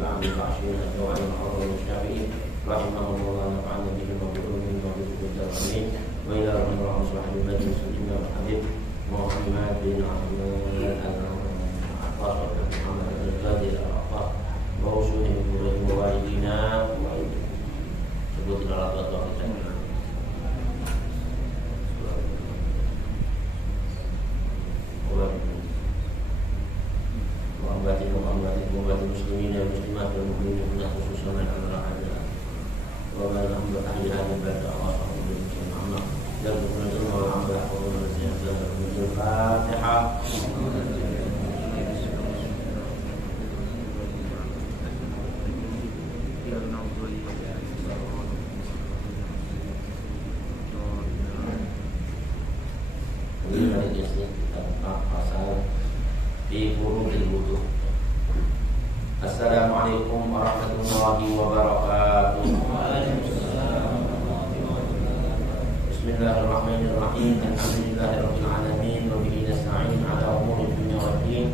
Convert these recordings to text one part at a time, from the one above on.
عن العشرين النوعي محرم الشافعي رحمه الله ونفعنا به وبعلومه وبكتب الدارين وإلى رحمه الله صاحب المجلس الإمام الحبيب محمد بن عبد العباس محمد بن القادر العباس ووصوله بوالدينا sebut dalam doa kita. Muhammad muslimin dan muslimat dan mukminin khususan al-rahmah. Wa barakatuh ahli hadis pada Allah Subhanahu dan berdoa wa amdah wa ziyarah al-Fatihah. Assalamualaikum warahmatullahi wabarakatuh. Bismillahirrahmanirrahim. Alhamdulillahirabbil alamin wa bihi nasta'in ala umuri dunya waddin.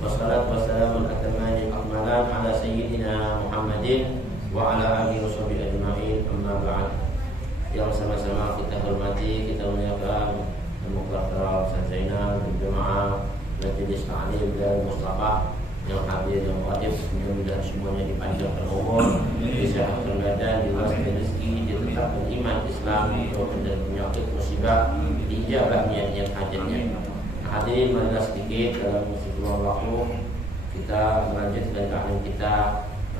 Wassalatu wassalamu al-atamani al-akmalan ala sayyidina Muhammadin wa ala alihi washabbihi ajma'in. Amma ba'd. Yang sama-sama kita hormati, kita muliakan Al-Muqarrar Zainal Jamaah Majelis Ta'lim dan Mustafa yang hadir, yang wajib, mudah-mudahan semuanya dipanjangkan umur, disehatkan badan, diluaskan rezeki, ditetapkan iman Islam, dan penyakit musibah, diijabah niat-niat hajatnya. Hadirin, marilah sedikit dalam sebuah waktu kita melanjutkan ta'lim kita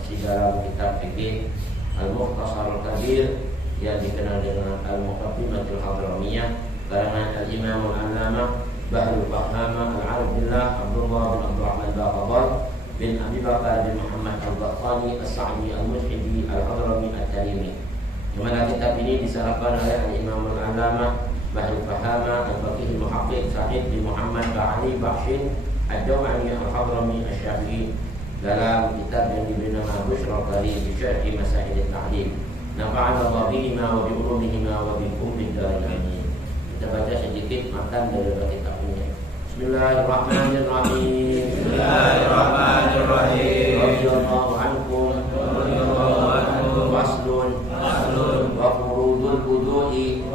masih dalam kitab fikih Al-Mukhtasar Al-Kabir yang dikenal dengan Al-Muqaddimatul Hadramiyah karangan Al-Imam Al-Allamah Bahrul Fahama Al-Arabbillah Abdullah bin Abdurrahman Baqabar bin Abi Bakar bin Muhammad Al-Battani As-Sa'di Al-Mushhidi Al-Hadrami Al-Tarimi. Di mana kitab ini disarahkan oleh Al-Imam Al-Allamah Bahrul Fahama Al-Faqih Muhaqqiq Sa'id bin Muhammad Ba'ali Ba'shin Al-Jaw'ani Al-Hadrami Al-Syafi'i dalam kitab yang diberi nama Bushra Qari bi Syarhi Masail At-Ta'lim. Nafa'ana Allah bihima wa bi'ulumihima wa bi'ummid darin. Kita baca sedikit matan dari kitab ini. Bismillahirrahmanirrahim. Bismillahirrahmanirrahim. Radhiyallahu ankum. Faslun. Wa furudul wudu'i.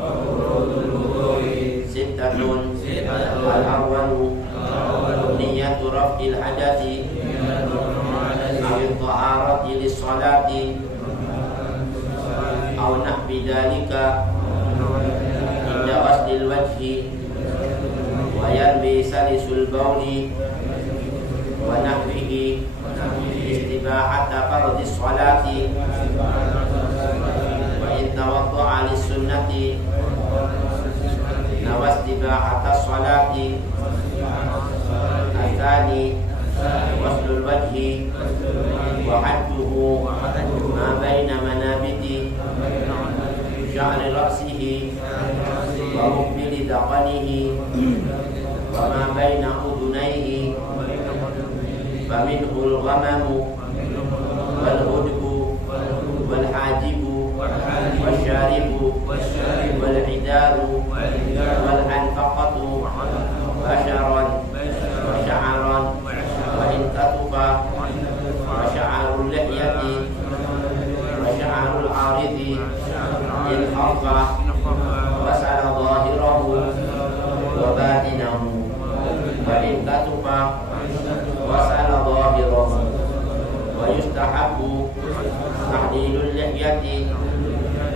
Sittatun. Al-awwalu niyatu raf'il hadathi. Awil taharati lis-salati. Aw nahbi dhalika. Wasdil wajhi wa yarbi salisul bawli wa nahwihi istibahata fardis salati wa in tawaddu'a lis sunnati nawastibahata salati athani wasdul wajhi wa hadduhu ma baina manabiti sya'ri ra'sihi wa mukmili daqanihi wa ma baina udunaihi fa minhul ghamamu wal hudbu wal hajibu wal syaribu wal idaru wal anfaqatu basharan wa sya'aran wa intatufa wa sya'arul lihyati wa sya'arul aridi in khafa wasala zahirahu wa batinahu wa in katufa wasala zahirahu wa yustahabbu tahdilul lihyati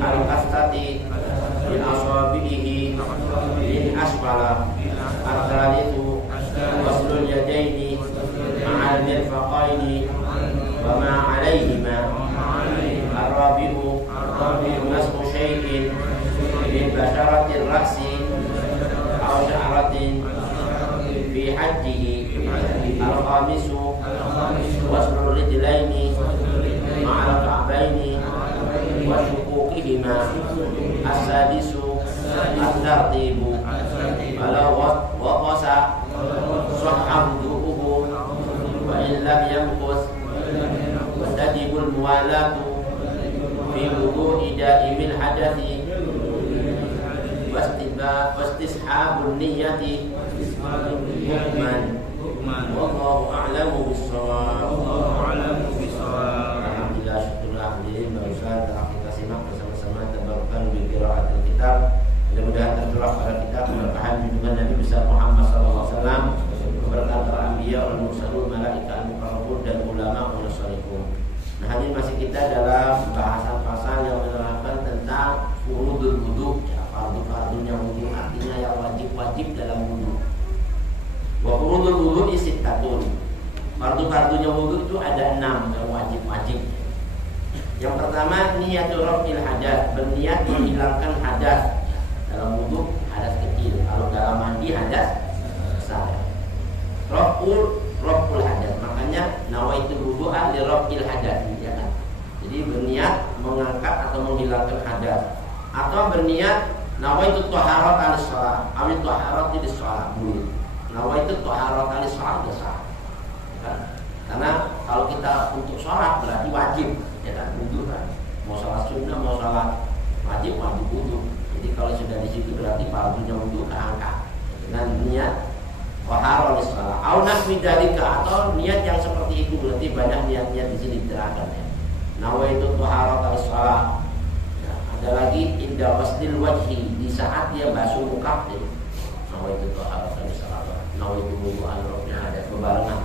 al-qastati min asabihi min asfala al-thalithu waslul yadaini ma'al mirfaqaini wa ma alayhima al-rabi'u nasbu syai'in min basyaratir ra'si aw sya'ratin fi hajjihi al-khamisu waslul rijlaini ma'al ka'baini wa syuquqihima as-sadisu at-tartibu walau waqasa sahha wudu'uhu wa in lam yanqus wastajibul muwalatu fi wudu'i da'imil hadathi wastishabun niyyati hukman wallahu a'lamu bis-shawab. Nah, ini masih kita dalam bahasan pasal yang menerangkan tentang furudul wudu, ya, fardu-fardunya wudu, artinya yang wajib-wajib dalam wudu. Wa furudul wudu sittatun. Fardu-fardunya wudu itu ada 6 yang wajib-wajib. Yang pertama niyatul raf'il hadas, berniat menghilangkan hadas. Dalam wudu hadas kecil, kalau dalam mandi hadas besar. Raf'ul hadas, makanya nawaitul wudu'a li raf'il hadas, ya kan? Jadi berniat mengangkat atau menghilangkan hadas, atau berniat nawaitu thaharat al-shalah, awi thaharat lis-shalah, boleh. Nawaitu thaharat al-shalah besar. Kan? Karena kalau kita untuk sholat berarti wajib, ya kan? Wudu kan. Mau sholat sunnah, mau sholat wajib wudu. Jadi kalau sudah di situ berarti fardunya wudu keangkat dengan niat thaharat lis-shalah. Au nahwi dzalika, atau niat yang seperti itu, berarti banyak niat-niat di sini diterangkan ya. Nawaitu thaharat lis-shalah. Ya, ada lagi inda wasdil wajhi, di saat dia basuh muka. Jadi nawaitu thaharat lis-shalah, nawaitu wudu'an raf'il hadas, bebarengan.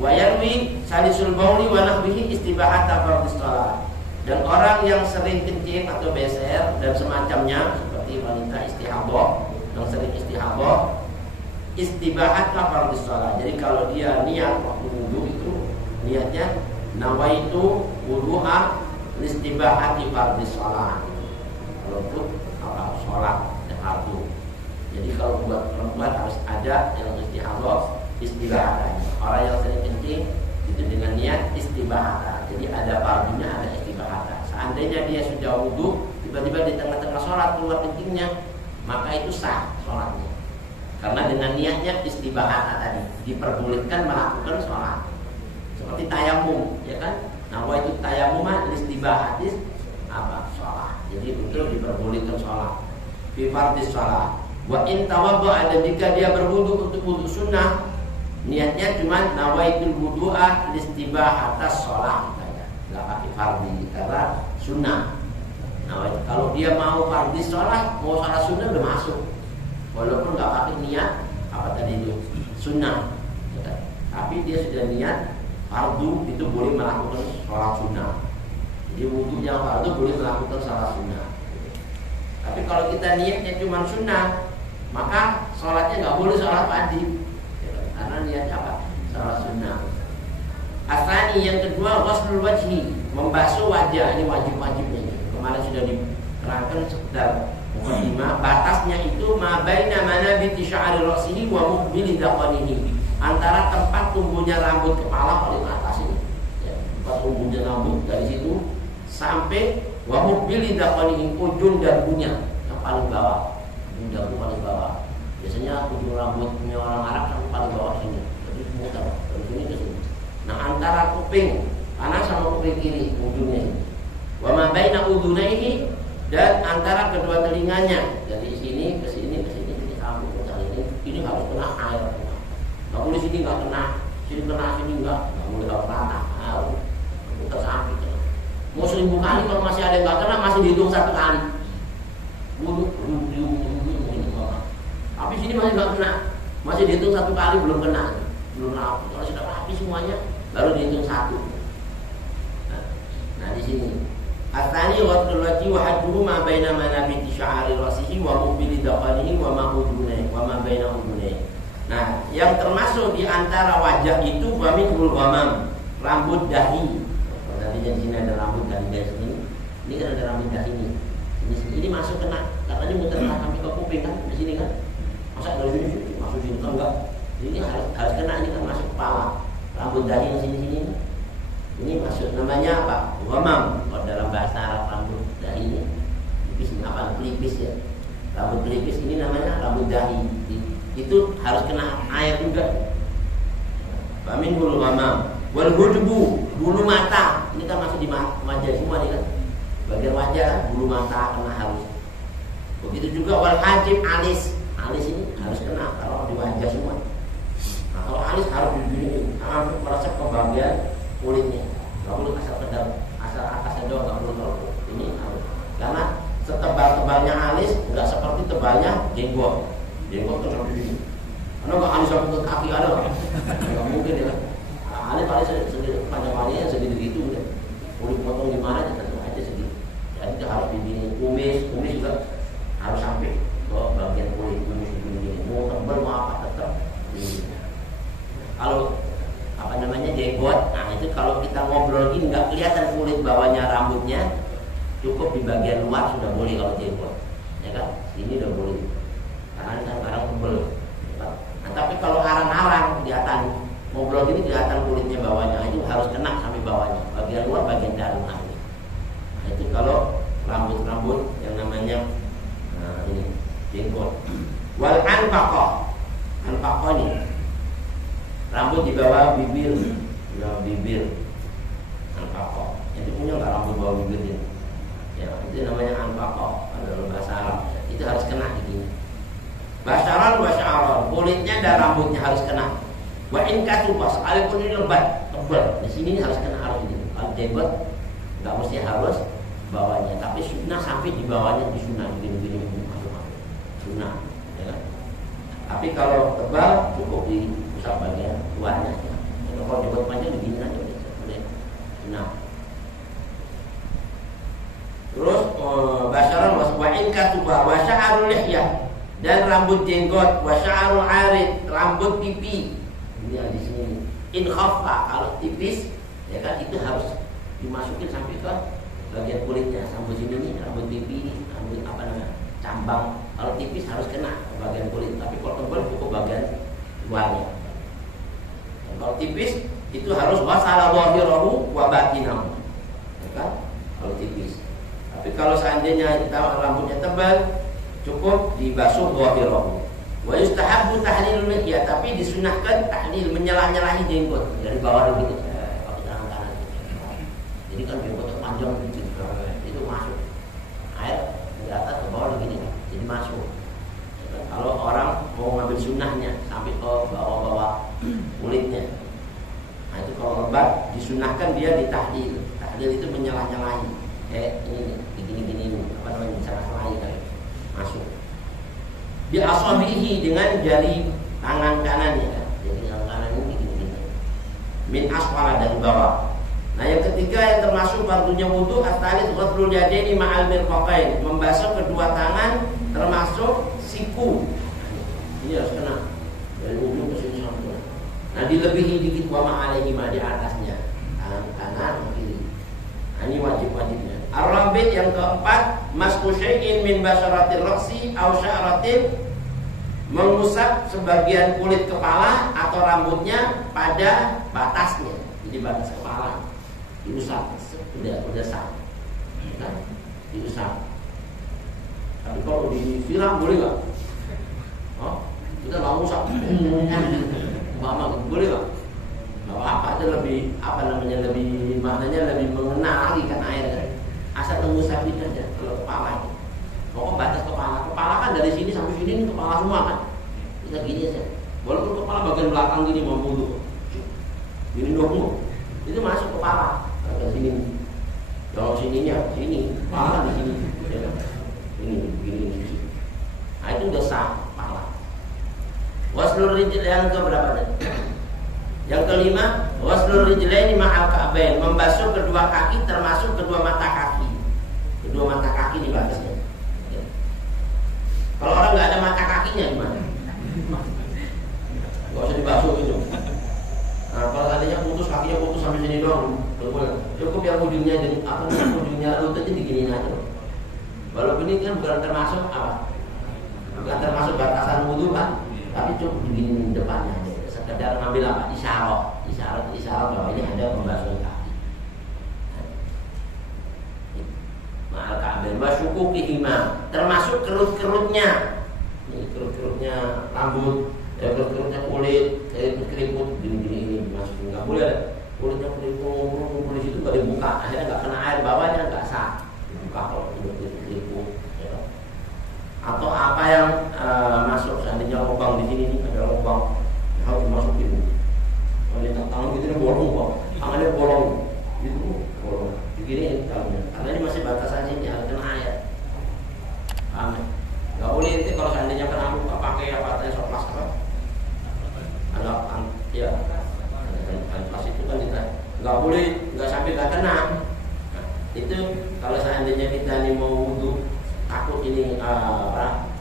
Wa yarwi salisul bauli wa nahwihi istibahata fardhis shalah. Dan orang yang sering kencing atau beser dan semacamnya, seperti wanita istihadah yang sering istihadah, istibahat fardhis shalah. Jadi kalau dia niat waktu wudu itu niatnya nawaitu wudu'a listibahati fardhis shalah. Kalau itu apa? Salat dan fardu. Jadi kalau buat perempuan harus ada yang istihadah, istibahat. Orang yang sering kencing itu dengan niat istibahat. Jadi ada fardunya, ada istibahat. Seandainya dia sudah wudu, tiba-tiba di tengah-tengah sholat keluar kencingnya, maka itu sah sholatnya. Karena dengan niatnya istibahat tadi, diperbolehkan melakukan sholat. Seperti tayamum, ya kan? Nah, itu tayamum istibahatis apa? Sholat. Jadi betul diperbolehkan sholat. Fi fardhis shalah. Wa in tawadda'a, dan jika dia berwudu untuk wudu sunnah, niatnya cuma nawaitul wudu'a listibahatas sholat, nggak pakai fardhi karena sunnah. Nah, kalau dia mau fardhi sholat, mau sholat sunnah udah masuk, walaupun nggak pakai niat apa tadi itu sunnah, ya kan? Tapi dia sudah niat fardu, itu boleh melakukan sholat sunnah. Jadi wudu yang fardu boleh melakukan sholat sunnah. Tapi kalau kita niatnya cuma sunnah, maka sholatnya nggak boleh sholat wajib, ya kan? Karena niatnya apa? Sholat sunnah. Asani yang kedua ghuslul wajhi, membasuh wajah. Ini wajib-wajibnya. Kemarin sudah diterangkan sekedar mukadimah. Batasnya itu ma baina manabiti sya'ri ra'sihi wa muqbili daqanihi, antara tempat tumbuhnya rambut kepala paling atas ini, ya, tempat tumbuhnya rambut dari situ sampai wa muqbili daqanihi, ujung dagunya yang paling bawah. Ujung dagu paling bawah. Biasanya ujung rambutnya orang Arab sampai paling bawah sini. Jadi muter dari sini ke sini. Nah, antara kuping kanan sama kuping kiri ujungnya ini. Wa ma baina udhunaihi, dan antara kedua telinganya dari sini ke sini ke sini ke sambung ke ini harus kena air. Enggak boleh sini enggak kena, sini kena, sini enggak boleh tanah. Putar sampai. Mau 1000 kali kalau masih ada yang enggak kena, masih dihitung 1 kali. Tapi sini masih enggak kena, masih dihitung 1 kali, belum kena. Belum rapi. Kalau sudah rapi semuanya baru dihitung 1. Nah, di sini Asani ghusl wajhi wa hajruhu ma baina manabiti sya'ri ra'sihi wa muqbili daqanihi wa ma udhunaihi wa ma baina udhunaihi. Nah, yang termasuk di antara wajah itu wa minhul ghamam, rambut dahi. Tadinya di sini ada rambut dahi dari sini. Ini kan ada rambut dahi ini. Ini masuk kena, karena ini muter sampai ke kuping kan di sini kan. Masa dari sini masuk sini kan enggak. Ini harus kena, ini kan masuk kepala. Rambut dahi yang sini-sini ini masuk, namanya apa? Ghamam. Kalau dalam bahasa Arab rambut dahi ini pelipis, apa? Pelipis ya. Rambut pelipis ini namanya rambut dahi. Itu harus kena air juga. Famin bulu ghamam. Wal hujbu, bulu mata. Ini kan masuk di wajah semua nih kan. Bagian wajah kan, bulu mata kena harus. Begitu juga wal hajib alis. Alis ini harus kena kalau di wajah semua. Nah, kalau alis harus digini, sampai merasa ke bagian kulitnya. Nggak boleh asal kedap, asal atasnya doang, nggak boleh terlalu. Ini harus, karena setebal-tebalnya alis nggak seperti tebalnya jenggot. Jenggot kan sampai sini. Karena nggak alis sampai ke kaki ada, nggak mungkin ya. Alis paling segini, panjang palingnya segini gitu udah. nggak kelihatan kulit bawahnya rambutnya, cukup di bagian luar sudah boleh kalau jenggot, ya kan? Ini udah boleh, karena kan barang tebel. Nah, tapi kalau arang-arang kelihatan, ngobrol gini kelihatan kulitnya bawahnya, itu harus kena sampai bawahnya, bagian luar, bagian dalam. Nah, itu kalau rambut-rambut yang namanya ini jenggot. Wal anfaqah, anfaqah ini rambut di bawah bibir, di bawah bibir. Anfaqah, itu punya nggak rambut bawah bibir ini? Ya, itu namanya anfaqah dalam bahasa Arab. Itu harus kena di sini. Basyaran wa sya'ran, kulitnya dan rambutnya harus kena. Wa in kasuba, sekalipun ini lebat, tebal, di sini harus kena, harus ini. Kalau jenggot nggak mesti harus bawahnya, tapi sunnah sampai di bawahnya, di sunnah gini-gini sunnah, ya kan? Tapi kalau tebal cukup di pusat bagian luarnya. Ya. Kalau jenggot panjang begini aja boleh. Sunnah. Terus basyaran wa in kasuba wa sya'rul lihyah, dan rambut jenggot, wa sya'rul arid, rambut pipi. Ini ada di sini. In khaffa, kalau tipis, ya kan itu harus dimasukin sampai ke bagian kulitnya, rambut sini nih, rambut pipi, rambut apa namanya, cambang. Kalau tipis harus kena ke bagian kulit, tapi kalau tebal cukup bagian luarnya. Dan kalau tipis itu harus wasala dhahirahu wa batinahu, ya kan? Kalau tipis. Tapi kalau seandainya kita rambutnya tebal, cukup dibasuh dhahirahu. Wa yustahabbu tahlilul lihyah, tapi disunahkan tahlil, menyelah-nyelahi jenggot dari bawah begitu. Pakai tangan kanan. Jadi kan jenggot panjang gitu, itu masuk air dari atas ke bawah begini, jadi masuk. Kalau orang mau ngambil sunnahnya sampai ke bawah-bawah kulitnya, nah itu kalau lebat disunahkan dia ditahlil. Tahlil itu menyelah-nyelahi, ini gini-gini, apa namanya, menyelah-nyelahi kan, masuk. Bi asabihi, dengan jari tangan kanannya, jadi tangan kanan ini gini-gini. Min asfala, dari bawah. Nah yang ketiga yang termasuk fardunya wudu, at-thalits ghaslul yadaini ma'al mirfaqain, membasuh kedua tangan termasuk siku. Ini harus kena dari wudu ke sini sampai. Nah dilebihi dikit wa ma'alaihi, di atasnya, tangan kanan kiri. Nah, ini wajib-wajibnya. Ar-rabi' yang keempat, masku syai'in min basyaratir ra'si aw sya'ratin, mengusap sebagian kulit kepala atau rambutnya pada batasnya. Jadi batas kepala diusap, udah sah, nah, diusap. Tapi kalau disiram boleh nggak? Oh, kita nggak usap, mama boleh nggak? Nggak apa-apa, itu lebih apa namanya, lebih maknanya lebih mengena lagi kan air kan. Asal mengusapin aja kalau kepala. Pokok batas kepala, kepala kan dari sini sampai sini ini kepala semua kan. Kita gini aja. Walaupun kepala bagian belakang gini mau wudu, gini dong, itu masuk kepala. Ke sini, kalau sininya sini, kepala di sini, ini begini. Nah itu udah sah kepala. Waslur rijl yang keberapa? Yang kelima, waslur rijlaini ma'al ka'bain, membasuh kedua kaki termasuk kedua mata kaki. Kedua mata kaki di batasnya. Ya. Kalau orang nggak ada mata kakinya gimana? Nggak usah dibasuh gitu. Nah, kalau tadinya putus, kakinya putus sampai sini doang, cukup yang ujungnya jadi apa namanya, ujungnya lututnya diginiin aja. Walaupun ini kan bukan termasuk apa, bukan termasuk batasan wudu kan, tapi cukup diginiin depannya aja. Sekedar ngambil apa, isyarat bahwa ini ada pembasuhan kaki. Ma'al ka'bain wa syukukihima, termasuk kerut-kerutnya. Ini kerut-kerutnya rambut, kerut-kerutnya kulit, keriput gini-gini ini dimasukin. Nggak boleh ada kulitnya kulit di situ nggak dibuka, akhirnya nggak kena air, bawahnya nggak sah dibuka kalau keriput. Ya. Atau apa yang masuk, seandainya lubang di sini nih, ada lubang harus dimasukin. Kalau dia tangan gitu bolong kok, tangannya bolong, gitu bolong. Begini tangannya, karena ini masih batasan sini, harus kena air. Paham? Nggak boleh itu kalau seandainya kena luka pakai apa tadi soplas apa? Ada ya, pas itu kan kita nggak boleh, nggak sampai nggak kena. Nah, itu kalau seandainya kita nih mau wudu takut ini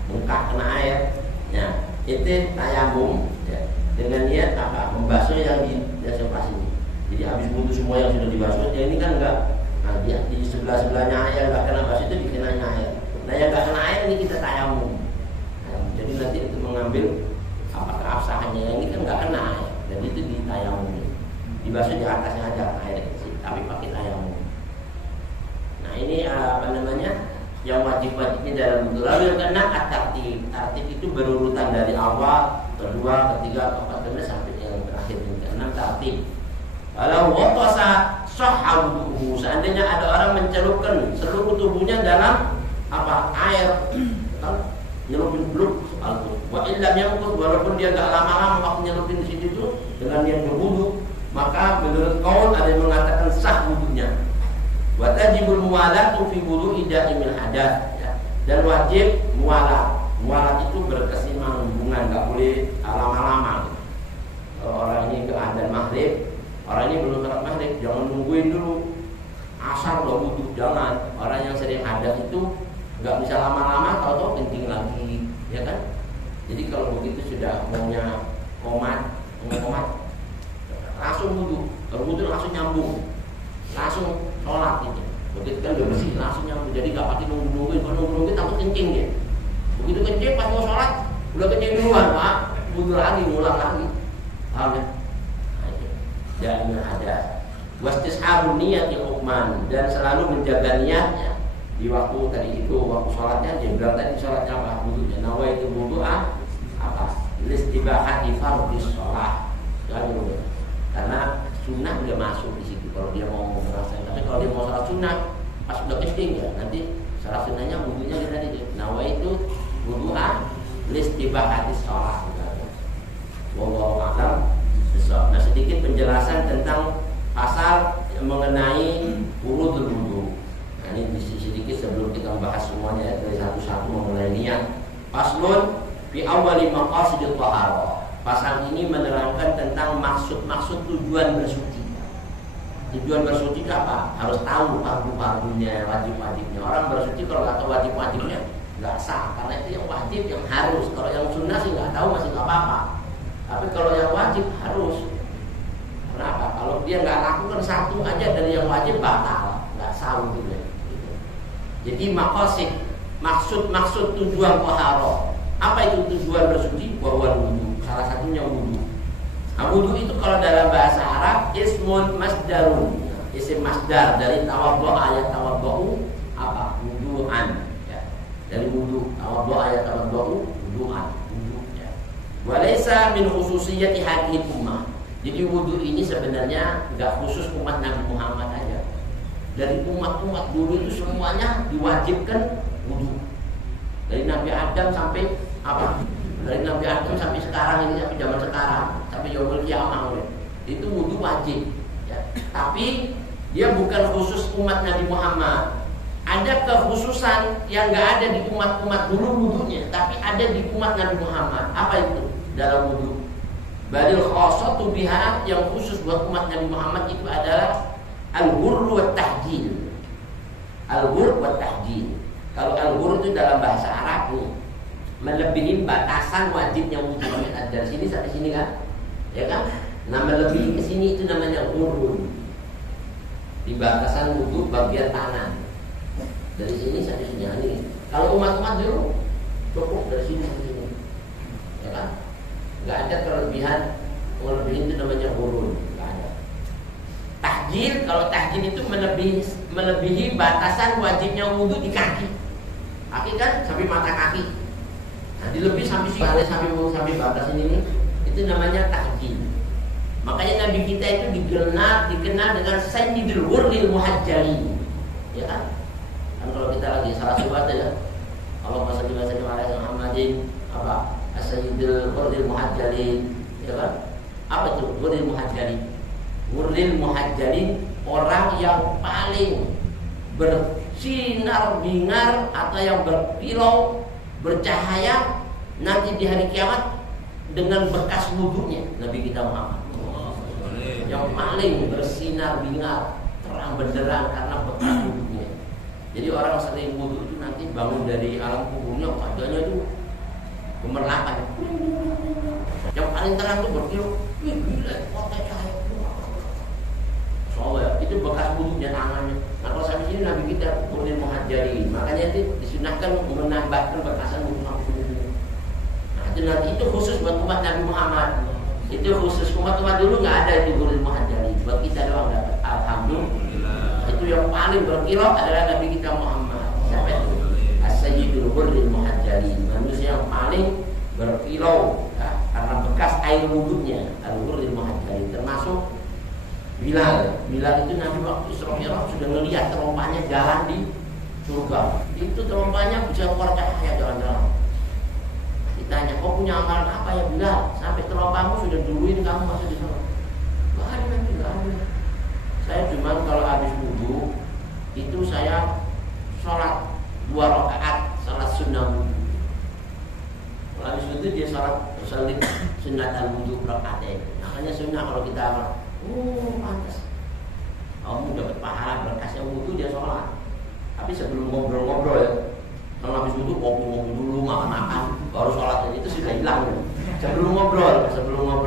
bengkak kena air, ya itu tayamum ya, dengan niat apa, membasuh yang di sebelah sini. Jadi habis wudu semua yang sudah dibasuh, ya ini kan enggak. Nah, di sebelah-sebelahnya air nggak kena bas itu dikenanya air. Nah, yang nggak kena air ini kita tayamum. Nah, jadi nanti itu mengambil apakah absahannya, yang ini kan nggak kena air, jadi itu ditayamum. Dibasuh di atasnya aja air, tapi pakai tayamum. Nah, ini apa namanya? Yang wajib-wajibnya dalam wudu. Lalu yang keenam at-tartib. Tartib itu berurutan dari awal, kedua, ketiga, keempat, kelima sampai yang terakhir. Yang keenam tartib. Kalau watosa sahha wuduhu, seandainya ada orang mencelupkan seluruh tubuhnya dalam apa air, nyelupin bluk, wa illam yamkut, walaupun dia enggak lama-lama waktu nyelupin di situ itu dengan yang berwudu, maka menurut qaul ada yang mengatakan sah wudunya. Wa tajibul muwalatu fi wudu'i daimil hadath, ya. Dan wajib muwalat. Muwalat itu berkesinambungan hubungan, enggak boleh lama-lama. Kalau orang ini ke adzan maghrib, orang ini belum sholat maghrib, jangan nungguin dulu asar lo wudu, jangan. Orang yang sering hadas itu nggak bisa lama-lama, tahu-tahu kencing lagi, ya kan? Jadi kalau begitu sudah maunya komat, langsung wudu. Kalau wudu langsung nyambung, langsung sholat gitu. Begitu kan udah bersih, langsung nyambung. Jadi nggak pakai nunggu-nungguin, kalau nunggu-nungguin takut kencing dia. Begitu kencing pas mau sholat, udah kencing duluan, Pak, wudu lagi, ngulang lagi, paham ya? Dan ada wastishabun niyati hukman, dan selalu menjaga niatnya di waktu tadi itu, waktu sholatnya dia bilang tadi sholatnya apa, wudunya nawaitu wudu'a apa listibahati fardhis sholat, karena sunnah udah masuk di situ kalau dia mau merasakan. Tapi kalau dia mau sholat sunnah pas udah kencing ya nanti sholat sunnahnya wudunya dia tadi nawaitu wudu'a listibahati sholat. Wallahu a'lam. Nah, sedikit penjelasan tentang pasal yang mengenai wurudul wudu. Nah, ini sedikit sebelum kita membahas semuanya dari satu-satu mengenai niat. Faslun fi awwali maqasidit thaharah. Pasal ini menerangkan tentang maksud-maksud tujuan bersuci. Tujuan bersuci itu apa? Harus tahu fardu-fardunya, wajib-wajibnya. Orang bersuci kalau nggak tahu wajib-wajibnya nggak sah, karena itu yang wajib yang harus. Kalau yang sunnah sih nggak tahu masih nggak apa-apa. Tapi kalau yang wajib harus. Kenapa? Kalau dia nggak lakukan satu aja dari yang wajib batal, nggak sah wudunya. Jadi maqasid, maksud tujuan thaharah. Apa itu tujuan bersuci? Bahwa wudu. Salah satunya wudu. Nah, wudu itu kalau dalam bahasa Arab ismun masdarun. Isim masdar dari tawaddu, ayat tawaddu apa? Wudu'an. Ya. Dari wudu, tawaddu ayat tawaddu wudu'an. Walaysa min khususiyati hadhihi ummah. Jadi wudu ini sebenarnya enggak khusus umat Nabi Muhammad aja. Dari umat-umat dulu itu semuanya diwajibkan wudu. Dari Nabi Adam sampai apa? Dari Nabi Adam sampai sekarang ini, sampai zaman sekarang, sampai yaumul kiamah itu wudu wajib. Ya. Tapi dia bukan khusus umat Nabi Muhammad. Ada kekhususan yang enggak ada di umat-umat dulu wudunya, tapi ada di umat Nabi Muhammad. Apa itu? Dalam wudu. Balil khassatu biha, yang khusus buat umat Nabi Muhammad itu adalah al-ghurr wa tahjil. Al-ghurr wa tahjil. Kalau al-ghurr itu dalam bahasa Arab nih, melebihi batasan wajibnya wudu. Dari sini sampai sini kan? Ya kan? Nah, melebihi ke sini itu namanya ghurr. Di batasan wudu bagian kanan. Dari sini sampai sini. Ini. Kalau umat-umat dulu cukup dari sini sampai sini. Ya kan? Nggak ada kelebihan itu namanya hurun, nggak ada. Tahjil, kalau tahjil itu melebihi batasan wajibnya wudu di kaki. Kaki kan sampai mata kaki. Nah, dilebih sampai sini, sampai batas ini, itu namanya tahjil. Makanya Nabi kita itu dikenal dengan sayyidul ghurril muhajjalin. Ya kan? Kan kalau kita lagi salah suatu ya, Allahumma shalli wa sallim ala Muhammadin apa? Sayyidul ghurril muhajjalin, ya kan? Apa itu ghurril muhajjalin? Ghurril muhajjalin, orang yang paling bersinar-binar atau yang berkilau, bercahaya nanti di hari kiamat dengan bekas wudunya Nabi kita Muhammad. Yang paling bersinar-binar, terang benderang karena bekas wudunya. Jadi orang sering wudu itu nanti bangun dari alam kuburnya wajahnya itu gemerlapan. Yang paling terang tuh berkilau, gila, kota cahaya. Soalnya itu bekas wudunya tangan disunahkan menambahkan bekasan wudhu sampai dulu. Nah, itu nanti itu khusus buat umat Nabi Muhammad. Itu khusus umat-umat dulu nggak ada itu Ghurril Muhajjalin. Buat kita doang dapat. Alhamdulillah. Itu yang paling berkilau adalah Nabi kita Muhammad. Siapa itu? As-Sayyidul Ghurril Muhajjalin. Manusia yang paling berkilau ya, karena bekas air wudhunya. Al-Ghurril Muhajjalin. Termasuk Bilal. Bilal itu Nabi waktu Isra Mi'raj sudah melihat terompahnya jalan di surga. Itu terompahnya bisa keluar cahaya jalan-jalan. Ditanya, kau punya amalan apa ya Bilal? Sampai terompahmu sudah duluin kamu masuk di sana. Gak ada Nabi, gak ada. Saya cuma kalau habis wudhu itu saya sholat 2 rakaat, sholat sunnah wudhu. Kalau habis wudhu dia sholat sunatan wudhu rakaat. Makanya sunnah kalau kita pantas. Kamu dapat pahala berkasnya wudhu dia sholat. Tapi sebelum ngobrol-ngobrol ya, kalau habis wudhu ngopi-ngopi dulu, makan-makan, baru sholat itu sudah hilang. Sebelum ngobrol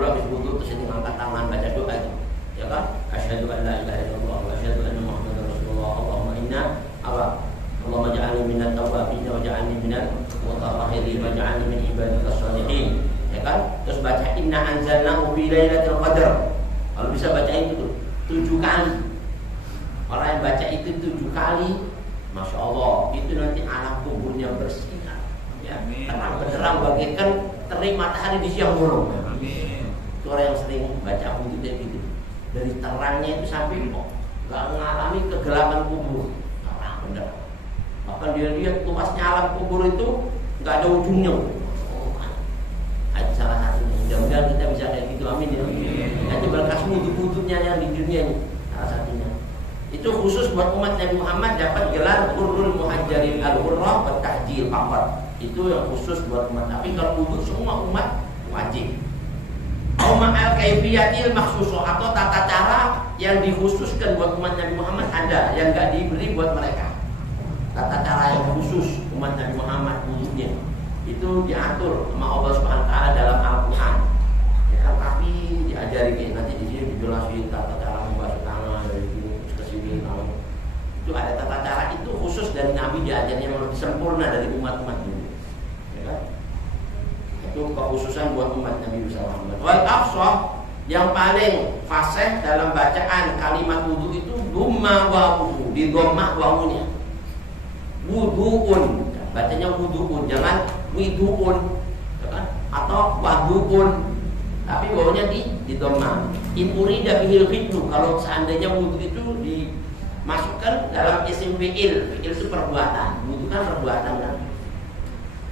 habis wudhu terus ini angkat tangan baca doa itu, ya kan? Asyhadu an la ilaha illallah wa asyhadu anna Muhammadar Rasulullah. Allahumma inna Allahumma ja'alni minat tawwabin wa ja'alni minal mutatahhirin wa ja'alni min ibadikas shalihin. Ya kan? Terus baca inna anzalnahu fi lailatul qadar. Kalau bisa baca itu tuh 7 kali. Orang yang baca itu 7 kali, Masya Allah, itu nanti alam kuburnya bersinar, ya, terang benderang bagaikan terik matahari di siang bolong. Itu orang yang sering baca buku gitu. Dari terangnya itu sampai nggak mengalami kegelapan kubur, terang benderang. Bahkan dia lihat luasnya alam kubur itu nggak ada ujungnya. Itu salah satunya. Mudah-mudahan kita bisa kayak gitu, amin ya. Nanti berkas wudhu-wudhunya yang di dunia ini salah satunya. Itu khusus buat umat Nabi Muhammad dapat gelar Ghurrul Muhajjalin al-Ghurrah wa tahjil faqat. Itu yang khusus buat umat. Tapi kalau wudhu semua umat wajib. Auma al-kaifiyatil makhsusoh, atau tata cara yang dikhususkan buat umat Nabi Muhammad ada yang enggak diberi buat mereka. Tata cara yang khusus umat Nabi Muhammad wudhunya itu diatur sama Allah Subhanahu wa taala dalam Al-Qur'an. Ya kan, tapi diajari kayak nanti di sini dijelasin tata cara membasuh tangan dari sini. Itu ada tata cara itu khusus dari Nabi diajarnya yang lebih sempurna dari umat-umat dulu. Ya kan? Itu kekhususan buat umat Nabi Muhammad. Wal aqsah, yang paling fasih dalam bacaan kalimat wudu itu dumma wa wudu, di dhammah wawunya. Wuduun, bacanya wuduun, jangan widuun, ya kan? Atau waduun. Tapi wawunya di dhammah. In urida bihil fi'lu, kalau seandainya wudu itu dimasukkan dalam isim fi'il itu perbuatan, wudu kan perbuatan kan.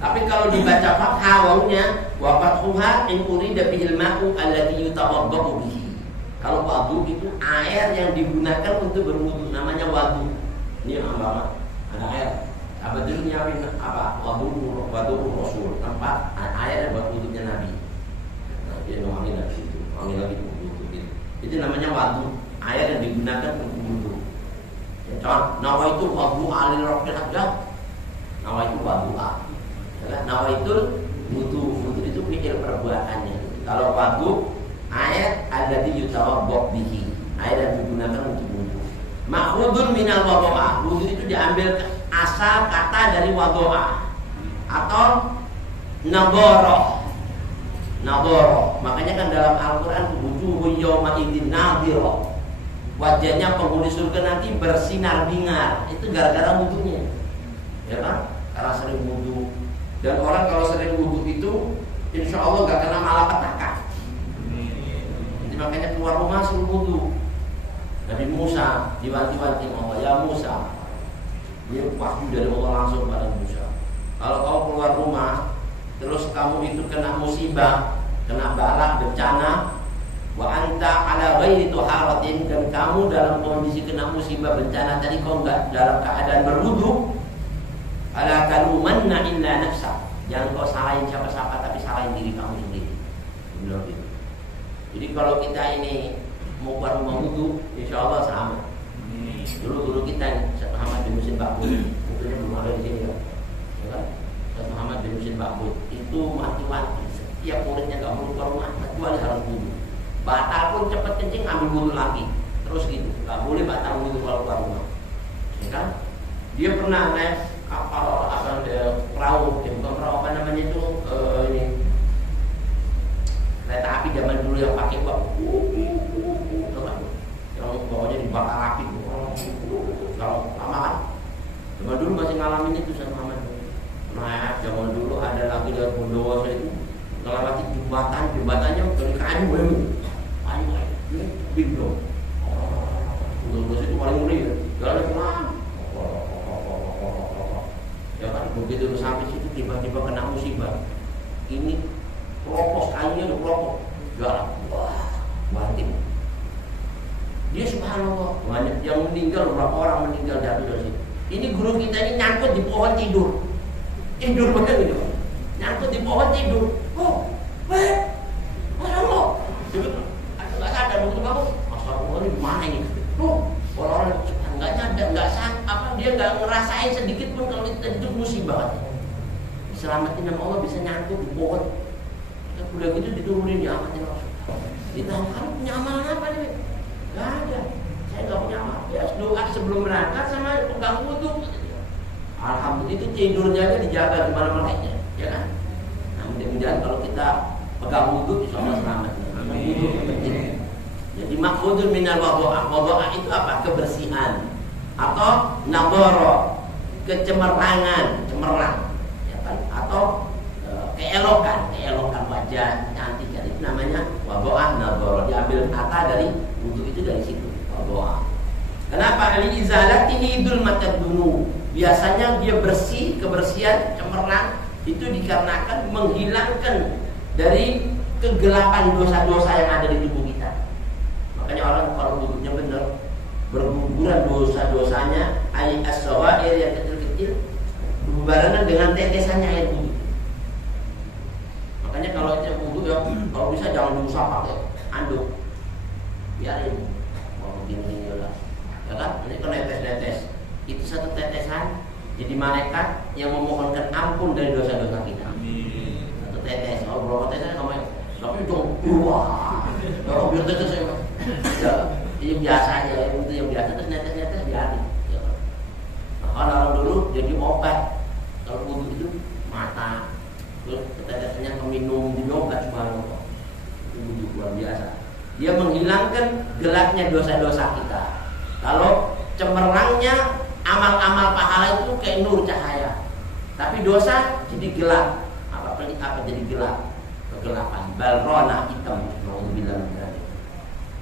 Tapi kalau dibaca fathah wawunya wa fathuha in urida bihil ma'u alladhi yutawaddau bihi. Kalau wudu itu air yang digunakan untuk berwudu, namanya wudu. Ini apa? Ada air. Apa dulu nyiapin apa? Wudu Rasul, tempat air buat wudunya Nabi. Nah, dia nuangin dari situ, nuangin lagi wudu gitu. Itu namanya wudu, air yang digunakan untuk wudu. Contoh, nawaitu wudu alil rabbil hajjah. Nawaitu wudu. Nawaitu wudu itu fi'il perbuatannya. Kalau wudu air alladzi yutawaddau bihi, air yang digunakan untuk wudu. Ma'khudun minal wadhu'ah. Wudu itu diambil asal kata dari wadhu'ah atau nadhara. Nadhara. Makanya kan dalam Al-Qur'an wujuhun yawma idzin nadhira. Wajahnya penghuni surga nanti bersinar-bingar. Itu gara-gara wudunya. Ya kan? Karena sering wudu. Dan orang kalau sering wudu itu insya Allah gak kena malapetaka. Jadi makanya keluar rumah suruh wudu. Nabi Musa diwanti-wanti Allah, ya Musa, ini wahyu dari Allah langsung pada Musa. Kalau kamu keluar rumah, terus kamu itu kena musibah, kena bala, bencana, wa anta ala ghairi tuharatin, dan kamu dalam kondisi kena musibah bencana tadi kau enggak dalam keadaan berwudu, ala talumanna illa nafsa, jangan kau salahin siapa-siapa tapi salahin diri kamu sendiri. Bilang gitu. Jadi kalau kita ini mau keluar rumah wudu, insya Allah sama. Dulu kita Ustaz Muhammad bin Musin Bakbud, mungkin belum ada di sini ya, kan? Ustaz Muhammad bin Musin Bakbud itu mati-mati setiap muridnya nggak mau keluar rumah kecuali harus wudu. Batal pun cepat kencing ambil wudu lagi, terus gitu, nggak boleh batal wudu kalau keluar rumah. Ya kan? Dia pernah naik kapal apa Kalau lama kan, zaman dulu masih ngalamin itu sama Muhammad. Nah, zaman dulu ada lagi dari Bondowoso itu melewati jembatannya dari kayu, ini big dong. Bondowoso itu paling ngeri ya, jalan pelan. Ya kan, begitu sampai situ tiba-tiba kena musibah. Ini keropos kayunya udah keropos, jalan, wah, banting. Dia subhanallah, banyak yang meninggal, berapa orang meninggal jatuh dari situ. Ini guru kita ini nyangkut di pohon tidur banget gitu, nyangkut di pohon tidur. Oh, Masya Allah, nggak sadar begitu bagus. Masya Allah, ini gimana ini? Orang-orang nggak nyadar, dia nggak ngerasain sedikit pun kalau itu musibah. Diselamatin sama Allah bisa nyangkut di pohon. Udah gitu diturunin diangkatin Rasul. Ditanya, kamu punya amalan apa nih? Gak ada, saya gak punya amal. Ya doa sebelum berangkat sama pegang wudhu. Alhamdulillah itu tidurnya aja dijaga di malam-malamnya, ya kan? Nah, mudah-mudahan kalau kita pegang wudhu, insya Allah selamat. Wudhu penting. Jadi makhudul minal wadu'ah. Wadu'ah itu apa? Kebersihan atau naboro, kecemerlangan, cemerlang, ya kan? Atau keelokan wajah cantik. Jadi itu namanya wadu'ah naboro. Diambil kata dari wudhu itu dari situ, wadu'ah. Kenapa? Al-izalatihi dzulmatad dunu. Biasanya dia bersih, kebersihan, cemerlang itu dikarenakan menghilangkan dari kegelapan dosa-dosa yang ada di tubuh kita. Makanya orang kalau wudhunya benar, berguguran dosa-dosanya, as-sawair yang kecil-kecil berbarengan dengan tetesannya air wudhu. Makanya kalau itu wudhu ya, kalau bisa jangan diusap pakai anduk, biarin mau begini lah, ya kan? Ini kan netes-netes. Itu satu tetesan jadi malaikat yang memohonkan ampun dari dosa-dosa kita. Amin. Satu tetes, kalau berapa tetes kamu tapi dong, wah, kalau biar tetes saya, ya, ini biasa aja, itu yang biasa terus netes-netes biarin. Ya. Nah, kalau orang dulu jadi obat, kalau wudhu itu mata, terus tetesannya keminum jadi obat semua, itu wudhu luar biasa. Dia menghilangkan gelapnya dosa-dosa kita. Kalau cemerlangnya amal-amal pahala itu kayak nur cahaya, tapi dosa jadi gelap. Apa jadi gelap? Kegelapan, balrona hitam. Nauzubillah min dzalik.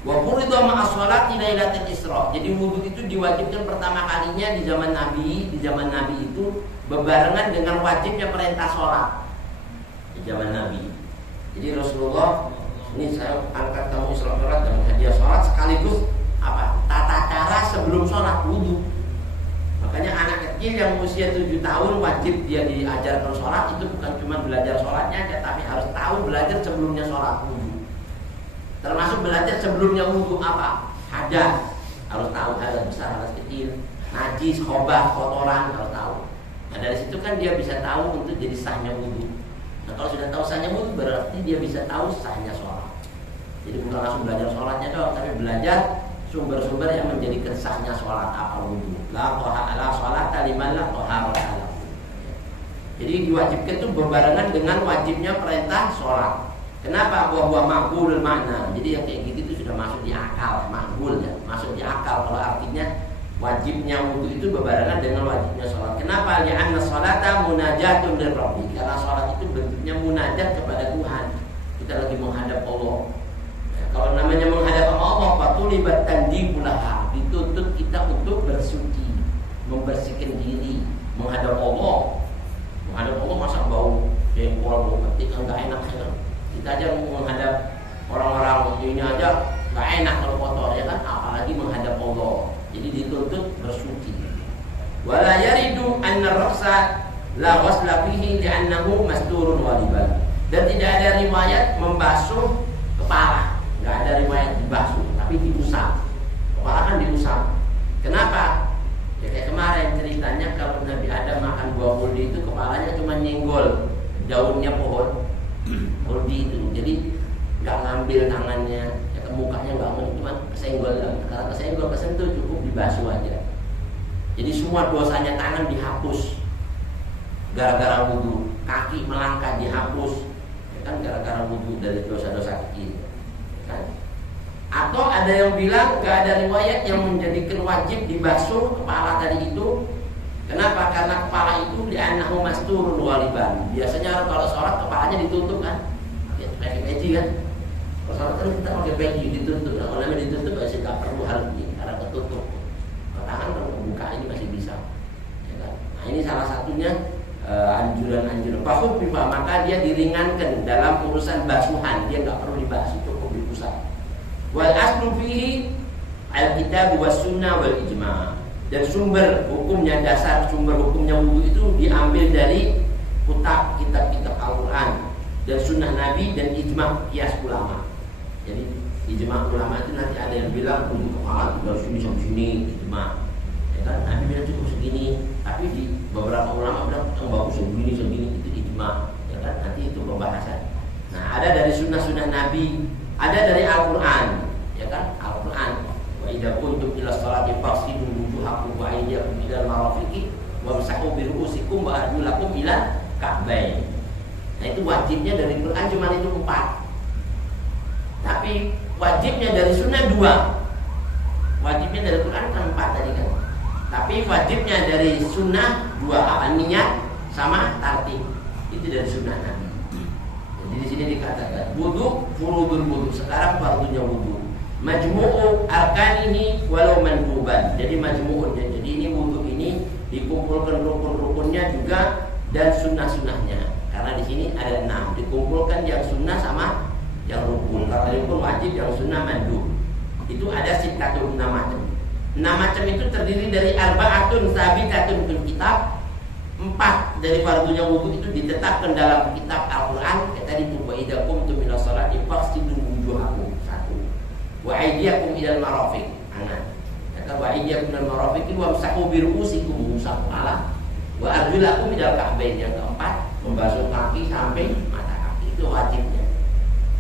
Wa furidu ma'a sholati lailatul Isra. Jadi wudu itu diwajibkan pertama kalinya di zaman Nabi. Di zaman Nabi itu bebarengan dengan wajibnya perintah sholat di zaman Nabi. Jadi Rasulullah, ini saya angkat kamu Isra Mi'raj dan hadiah sholat sekaligus apa? Tata cara sebelum sholat wudu. Makanya anak kecil yang usia 7 tahun wajib dia diajarkan sholat. Itu bukan cuma belajar sholatnya aja, tapi harus tahu belajar sebelumnya sholat wudu. Termasuk belajar sebelumnya wudu apa? Hadas, harus tahu hadas besar, hadas kecil, najis, khobah, kotoran harus tahu. Nah dari situ kan dia bisa tahu untuk jadi sahnya wudu. Nah kalau sudah tahu sahnya wudu berarti dia bisa tahu sahnya sholat. Jadi bukan langsung belajar sholatnya doang, tapi belajar sumber-sumber yang menjadikan sahnya sholat apa wudu. La sholat liman la taharata lahu. Jadi diwajibkan itu berbarengan dengan wajibnya perintah sholat. Kenapa? Bahwa maqbul makna. Jadi yang kayak gitu itu sudah masuk di akal, maqbul ya, masuk di akal. Kalau artinya wajibnya wudu itu berbarengan dengan wajibnya sholat. Kenapa? Li'anna sholata munajatun lirabbi. Karena sholat itu bentuknya munajat kepada Tuhan. Kita lagi menghadap Allah. Kalau namanya menghadap Allah, fatulibat tandibulaha, dituntut kita untuk bersuci, membersihkan diri, menghadap Allah. Menghadap Allah masa bau jengkol, bau ketik, enggak enak kan? Kita aja menghadap orang-orang ini aja enggak enak kalau kotor ya kan, apalagi menghadap Allah. Jadi dituntut bersuci. Wala yaridu anna ar-ra'sa la ghusla fihi li'annahu masturun waliban. Dan tidak ada riwayat membasuh kepala. Gak ada riwayat dibasuh, tapi diusap. Kepala kan diusap. Kenapa? Ya kayak kemarin ceritanya kalau Nabi Adam makan buah kuldi itu kepalanya cuma nyenggol daunnya pohon kuldi itu. Jadi gak ngambil tangannya, ya mukanya gak mau, cuma kesenggol. Karena kesenggol kesentuh cukup dibasuh aja. Jadi semua dosanya tangan dihapus gara-gara wudu. Kaki melangkah dihapus, ya kan gara-gara wudu dari dosa-dosa kecil. Kan? Atau ada yang bilang gak ada riwayat yang menjadikan wajib dibasuh kepala tadi itu. Kenapa? Karena kepala itu li'annahu masturun waliban. Biasanya kalau sholat kepalanya ditutup kan, pakai peci kan. Kalau sholat kan kita pakai peci ditutup. Kalau namanya ditutup masih gak perlu hal ini karena ketutup. Kalau tangan kalau buka ini masih bisa. Ya kan? Nah ini salah satunya anjuran-anjuran. Fahufifa, maka dia diringankan dalam urusan basuhan. Dia gak perlu dibasuh, cukup diusap. Wal aslu fihi al-kitab was sunnah wal ijma'. Dan sumber hukumnya, dasar sumber hukumnya wudu itu diambil dari kitab-kitab Al-Quran dan sunnah Nabi dan ijma' qiyas ulama. Jadi ijma' ulama itu nanti ada yang bilang wudu kepala dari sini sampai sini ijma'. Ya kan? Nabi bilang cukup segini, tapi di beberapa ulama bilang yang bagus segini itu ijma'. Ya kan? Nanti itu pembahasan. Nah, ada dari sunnah-sunnah Nabi, ada dari Al-Quran, ya kan? Al-Quran. Wa idza kuntum ila sholati fagsilu wujuhakum wa aydiyakum ila al-marafiqi wamsahu bi ru'usikum wa arjulakum ila ka'bayn. Nah, itu wajibnya dari Quran cuma itu 4. Tapi wajibnya dari sunnah 2. Wajibnya dari Quran kan 4 tadi kan. Tapi wajibnya dari sunnah 2, apa? Niat sama tartib. Itu dari sunnah Nabi. Jadi di sini dikatakan wudu furudul wudu. Sekarang fardunya wudu. Majmu'u arkanihi walau manduban. Jadi majmu'unya. Jadi ini wudu ini dikumpulkan rukun-rukunnya juga dan sunnah-sunnahnya. Karena di sini ada 6. Dikumpulkan yang sunnah sama yang rukun. Kalau rukun wajib, yang sunnah mandub. Itu ada sitatun 6 macam. 6 macam itu terdiri dari arba'atun sabitatun fil kitab. 4 dari fardunya wudu itu ditetapkan dalam kitab Al-Quran. Kayak tadi itu wa idza qumtum ila sholati faghsilu wujuhakum. 1. Wa aydiyakum ilal marafiq. Kata wa aydiyakum ilal marafiq wamsahu bi ru'usikum, musah kepala. Wa arjulakum ilal ka'bayn. Yang keempat, membasuh kaki sampai mata kaki. Itu wajibnya.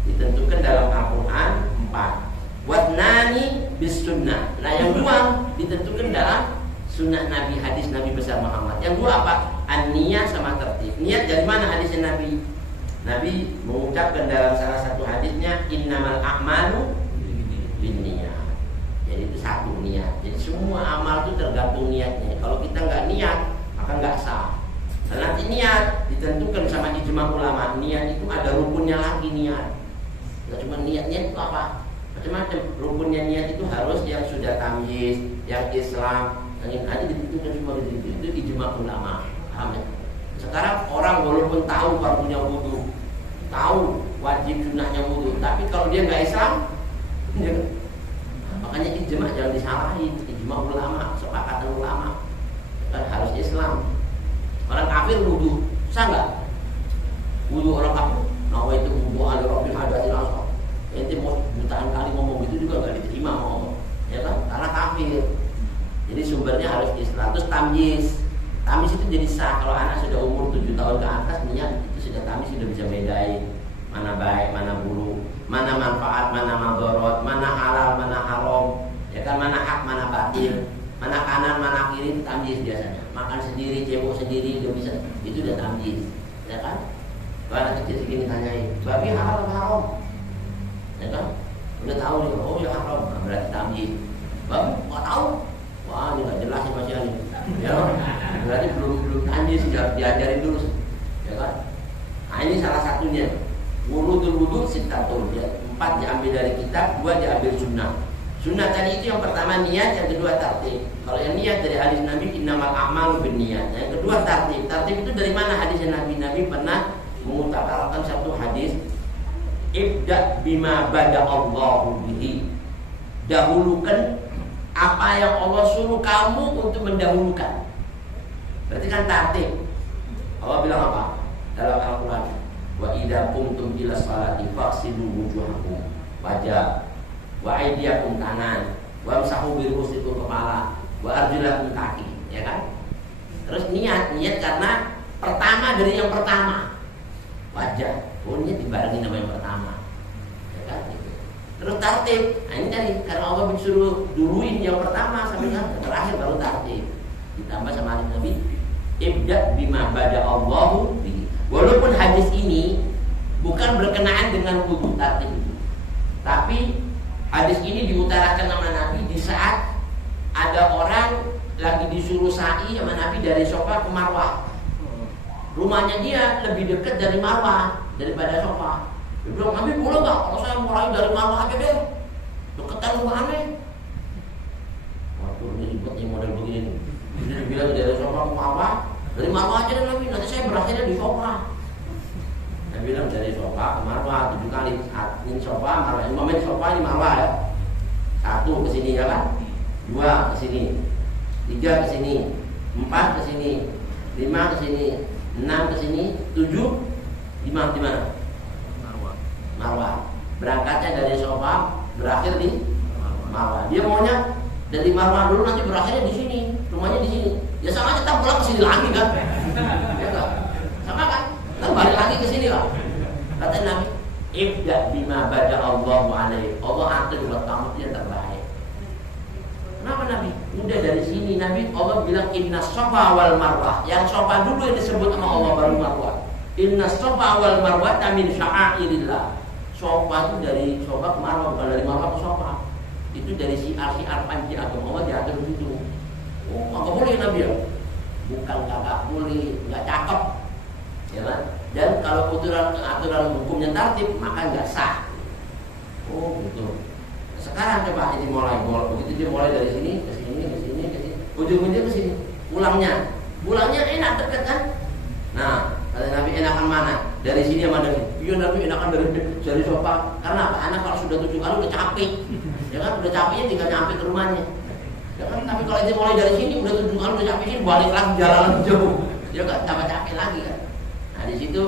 Ditentukan dalam Al-Quran 4. Watnani bis sunnah. Nah, yang 2 ditentukan dalam sunnah Nabi, hadis Nabi besar Muhammad. Yang 2 apa? An-niyah sama tertib. Niat dari mana hadisnya Nabi? Nabi mengucapkan dalam salah satu hadisnya innamal a'malu binniyat. Jadi itu satu niat. Jadi semua amal itu tergantung niatnya. Kalau kita nggak niat, maka nggak sah. Dan nanti niat ditentukan sama ijma' ulama. Niat itu ada rukunnya lagi niat. Nggak cuma niatnya itu apa? Macam-macam. Rukunnya niat itu harus yang sudah tamyiz, yang Islam, yang ada ditentukan semua itu ijma' ulama. Amin. Sekarang orang walaupun tahu fardunya wudu, tahu wajib sunnahnya wudu, tapi kalau dia nggak Islam, makanya ijma' jangan disalahin. Ijma' ulama, sepakatan ulama kan harus Islam. Orang kafir wudu, sah nggak? Wudu orang kafir, nawaitu wudu ala rabbil hadatsil asghar. Ente mau jutaan kali ngomong gitu juga nggak diterima ngomong, ya kan? Karena kafir. Jadi sumbernya harus Islam. Terus tamyiz. Tamyiz itu jadi sah kalau anak sudah umur 7 tahun ke atas, niat itu sudah tamyiz, sudah bisa bedain mana baik, mana buruk, mana manfaat, mana madharat, mana halal, mana haram, ya kan, mana hak, mana batil, mana kanan, mana kiri. Itu tamyiz biasanya. Makan sendiri, cebok sendiri, udah bisa. Itu udah tamyiz, ya kan? Kalau anak kecil segini tanyain, babi halal atau haram? Ya kan? Udah tahu nih, oh ya haram, nah, berarti tamyiz. Babi nggak tahu, wah ini nggak jelas masih ini, ya kan? Berarti belum tamyiz, sudah diajarin dulu, ya kan? Nah ini salah satunya. Wudu sitatun, 4 diambil dari kitab, 2 diambil sunnah. Sunnah tadi itu yang pertama niat, yang kedua tartib. Kalau yang niat dari hadis Nabi innamal a'malu binniyat. Yang kedua tartib. Tartib itu dari mana hadisnya Nabi? Nabi pernah mengutarakan satu hadis, ibda bima bada Allahu bihi. Dahulukan apa yang Allah suruh kamu untuk mendahulukan. Berarti kan tartib. Allah bilang apa? Dalam Al-Quran, wa idza qumtum ila sholati faghsilu wujuhakum, wajah, wa aydiyakum tangan, wa amsahu bi ru'usikum kepala, wa arjulakum kaki, ya kan? Terus niat karena pertama dari yang pertama. Wajah, pokoknya dibarengi nama yang pertama. Ya kan gitu. Terus tartib. Nah, ini tadi karena Allah disuruh duluin yang pertama sampai yang terakhir baru tartib. Ditambah sama hadis Nabi, ibda bima bada Allahu bi. Walaupun hadis ini bukan berkenaan dengan wudu tartib itu, tapi Hadis ini diutarakan sama Nabi di saat ada orang lagi disuruh sa'i sama Nabi dari Sofa ke Marwah. Rumahnya dia lebih dekat dari Marwah daripada Sofa. Dia bilang, Nabi boleh nggak kalau saya mulai dari Marwah aja deh, deketan rumahnya. Waduh, ini ribetnya model begini. Dia bilang dari Sofa ke Marwah, dari Marwah aja deh Nabi, nanti saya berakhirnya di Sofa. Dia bilang dari Sofa ke Marwah 7 kali. Ini Sofa, Marwah. Ini momen Sofa, ini Marwah ya. 1 ke sini ya kan, 2 ke sini, 3 ke sini, 4 ke sini, 5 ke sini, 6 ke sini, 7 di mana? Marwah. Berangkatnya dari Sofa, berakhir di Marwah. Dia maunya dari Marwah dulu, nanti berakhirnya di sini, rumahnya di sini. Ya sama aja, tak pulang ke sini lagi kan? Ya kan? Sama kan? Kita balik lagi ke sini lah. Kata Nabi, ibda bima bada Allahu alaihi. Allah atur buat kamu yang terbaik. Kenapa Nabi? Udah dari sini Nabi Allah bilang inna Safa wal Marwah. Yang Safa dulu yang disebut sama Allah baru Marwah. Inna Safa wal Marwah min sya'airillah. Safa itu dari Safa ke Marwah, bukan dari Marwah ke Safa. Itu dari siar-siar panji agama Allah diatur di situ. Oh, enggak boleh Nabi ya? Bukan kagak boleh, enggak cakep. Ya kan? Dan kalau aturan hukumnya tertib, maka enggak sah. Oh, gitu. Sekarang coba ini mulai begitu dia mulai dari sini ke sini ke sini ke sini, ujungnya ke sini. Pulangnya enak dekat kan? Nah, kata Nabi enakan mana? Dari sini sama dari sini. Iya Nabi enakan dari Sofa. Karena apa? Anak kalau sudah 7 kali udah capek. Ya kan udah capeknya tinggal nyampe ke rumahnya. Ya kan tapi kalau dia mulai dari sini udah 7 kali udah capeknya balik lagi jalan jauh. Ya kan tambah capek lagi kan. Nah, di situ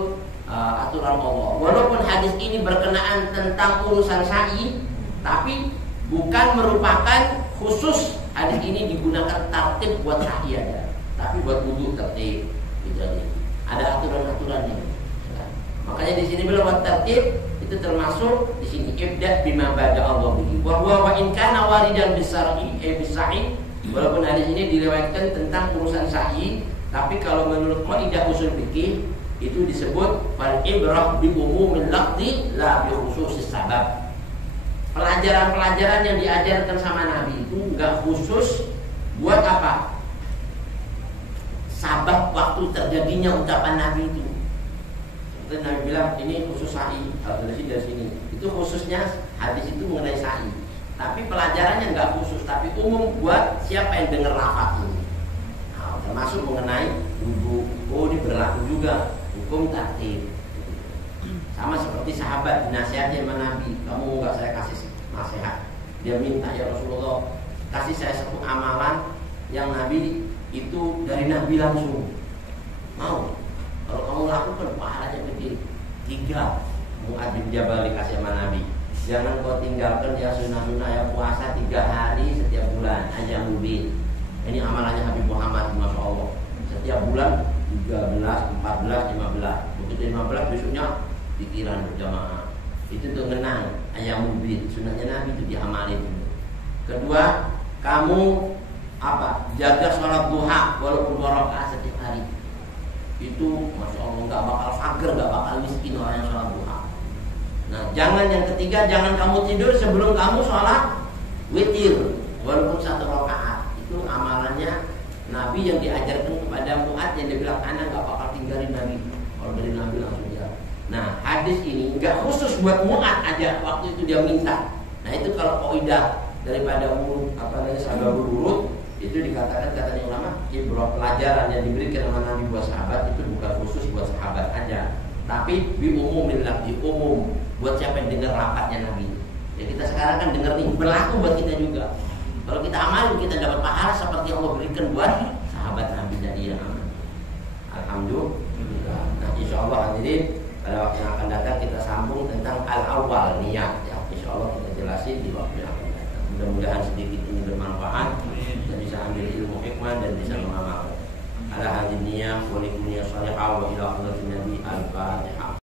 aturan Allah. Walaupun hadis ini berkenaan tentang urusan sa'i, tapi bukan merupakan khusus hadis ini digunakan tertib buat sa'i aja, tapi buat wudu tertib gitu aja. Ada aturan-aturannya. Makanya di sini bilang buat tertib itu termasuk di sini ibda bima bada Allah bihi. Wa huwa wa in kana waridan bisar'i bisa'i. Walaupun hadis ini diriwayatkan tentang urusan sa'i, tapi kalau menurut qaidah usul fikih itu disebut fal ibrah bi umumil lafzi la bi khususis sabab. Pelajaran-pelajaran yang diajarkan sama Nabi itu enggak khusus buat apa? Sabab waktu terjadinya ucapan Nabi itu. Seperti Nabi bilang ini khusus sa'i, dari sini. Itu khususnya hadis itu mengenai sa'i. Tapi pelajarannya enggak khusus, tapi umum buat siapa yang dengar lafaz ini. Nah, termasuk mengenai wudu. Oh, ini berlaku juga hukum tertib. Sama seperti sahabat dinasihati sama Nabi, kamu enggak saya kasih nasihat. Dia minta, ya Rasulullah, kasih saya satu amalan yang Nabi itu dari Nabi langsung. Mau? Kalau kamu lakukan pahalanya gede. 3, Mu'adz bin Jabal dikasih sama Nabi. Jangan kau tinggalkan ya sunnah-sunnah ya puasa 3 hari setiap bulan aja mubin. Ini amalannya Habib Muhammad, masya Allah. Setiap bulan 13, 14, 15. Begitu 15 besoknya pikiran berjamaah. Itu untuk mengenang ayam mubin, sunnahnya Nabi itu diamalin. Kedua, kamu apa? Jaga sholat duha walaupun 2 rakaat setiap hari. Itu masya Allah nggak bakal fakir, nggak bakal miskin orang yang sholat duha. Nah, jangan yang ketiga, jangan kamu tidur sebelum kamu sholat witir walaupun 1 rakaat. Itu amalannya Nabi yang diajarkan kepada Mu'adz yang dia bilang anak nggak bakal tinggalin Nabi. Kalau dari Nabi langsung dia. Nah, hadis ini nggak khusus buat Mu'adz aja waktu itu dia minta. Nah, itu kalau kaidah daripada sababul wurud itu dikatakan katanya ulama ibrah, pelajaran yang diberikan oleh Nabi buat sahabat itu bukan khusus buat sahabat aja, tapi bi umumil lafzi, umum buat siapa yang dengar rapatnya Nabi. Ya kita sekarang kan dengar nih, berlaku buat kita juga. Kalau kita amalin kita dapat pahala seperti Allah berikan buat sahabat Nabi tadi yang